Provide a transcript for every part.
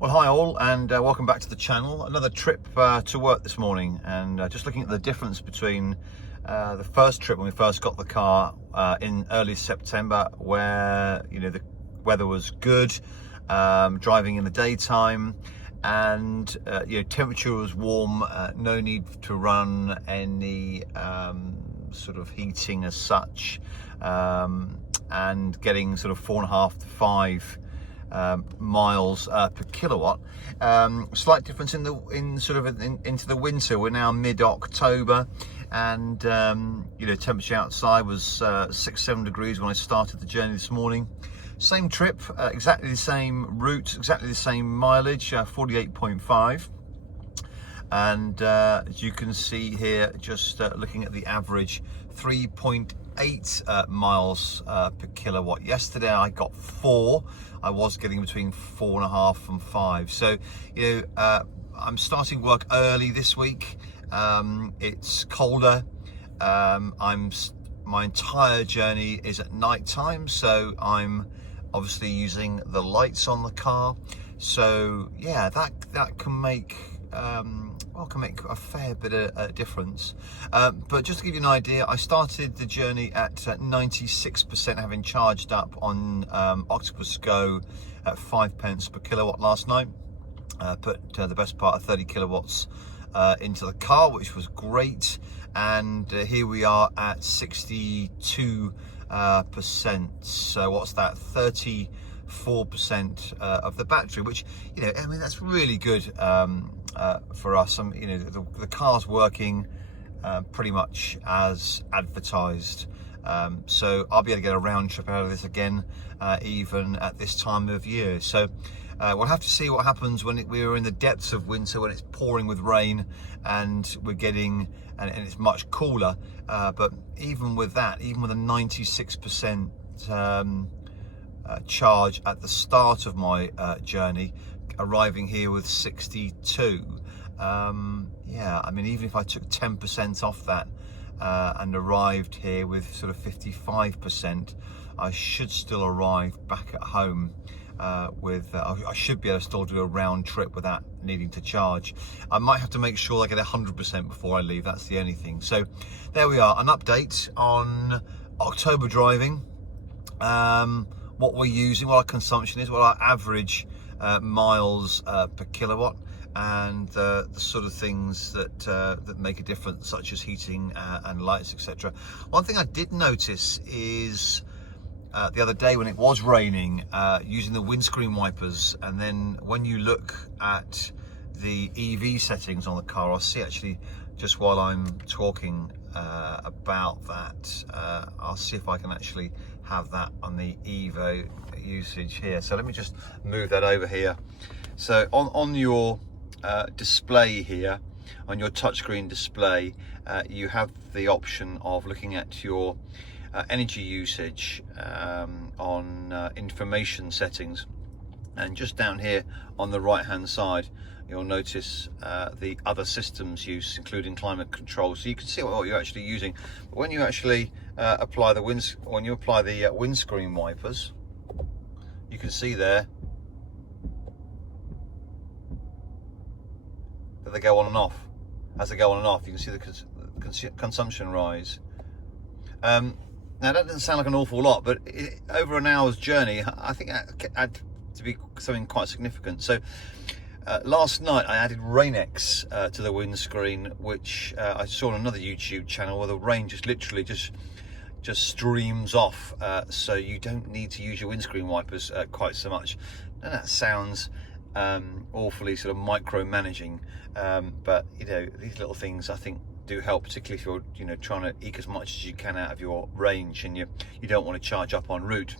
Well, hi all, and welcome back to the channel. Another trip to work this morning, and just looking at the difference between the first trip when we first got the car in early September, where the weather was good, driving in the daytime, and temperature was warm, no need to run any sort of heating as such, and getting sort of 4.5 to 5 miles per kilowatt. Slight difference into the winter. We're now mid-October, and temperature outside was 6-7 degrees when I started the journey this morning. Same trip, exactly the same route, exactly the same mileage, 48.5. And as you can see here, just looking at the average, 3.8 miles per kilowatt. Yesterday I got 4. I was getting between 4.5 and 5. So I'm starting work early this week. It's colder. My entire journey is at night time, so I'm obviously using the lights on the car. So yeah, that can make can make a fair bit of difference. But just to give you an idea, I started the journey at 96%, having charged up on Octopus Go at 5 pence per kilowatt last night. Put the best part of 30 kilowatts into the car, which was great. And here we are at 62%. So what's that? 34% of the battery, which that's really good for us. The car's working pretty much as advertised, so I'll be able to get a round trip out of this again, even at this time of year. So we'll have to see what happens when we're in the depths of winter, when it's pouring with rain and we're getting and it's much cooler. But even with that, even with a 96% charge at the start of my journey, arriving here with 62, even if I took 10% off that and arrived here with sort of 55%, I should still arrive back at home with I should be able to still do a round trip without needing to charge. I might have to make sure I get 100% before I leave. That's the only thing. So there we are, an update on October driving, what we're using, what our consumption is, what our average miles per kilowatt, and the sort of things that make a difference, such as heating and lights, etc. One thing I did notice is the other day when it was raining, using the windscreen wipers, and then when you look at the EV settings on the car, I'll see actually just while I'm talking about that, I'll see if I can actually have that on the Evo usage here. So let me just move that over here. So on your display here, on your touchscreen display, you have the option of looking at your energy usage on information settings, and just down here on the right hand side you'll notice the other systems use, including climate control, so you can see what you're actually using. But when you actually apply the windscreen wipers, you can see there that they go on and off. As they go on and off, you can see the consumption rise. Now that doesn't sound like an awful lot, but over an hour's journey, I think that had to be something quite significant. So last night I added Rain-X to the windscreen, which I saw on another YouTube channel, where the rain just literally just streams off, so you don't need to use your windscreen wipers quite so much. And that sounds awfully sort of micromanaging, but these little things I think do help, particularly if you're trying to eke as much as you can out of your range, and you don't want to charge up en route,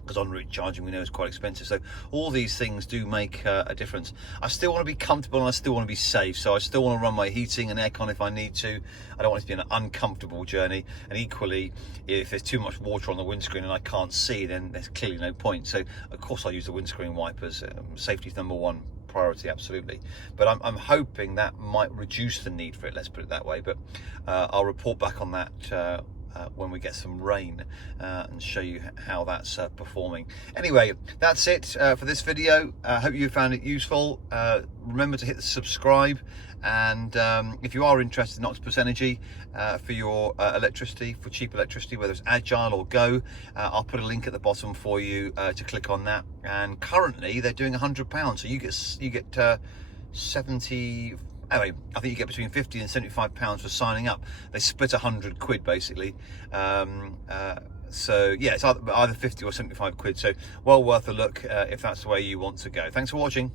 because en route charging we know is quite expensive. So all these things do make a difference. I still want to be comfortable and I still want to be safe, so I still want to run my heating and aircon if I need to. I don't want it to be an uncomfortable journey, and equally if there's too much water on the windscreen and I can't see, then there's clearly no point. So of course I use the windscreen wipers. Safety's number one priority, absolutely. But I'm hoping that might reduce the need for it, let's put it that way. But I'll report back on that when we get some rain, and show you how that's performing. Anyway, that's it for this video. I hope you found it useful. Remember to hit the subscribe, and if you are interested in Octopus Energy for your electricity, for cheap electricity, whether it's Agile or Go, I'll put a link at the bottom for you to click on that. And currently they're doing £100, so you get 70. Anyway, I think you get between 50 and 75 pounds for signing up. They split 100 quid basically. So yeah, it's either 50 or 75 quid. So well worth a look if that's the way you want to go. Thanks for watching.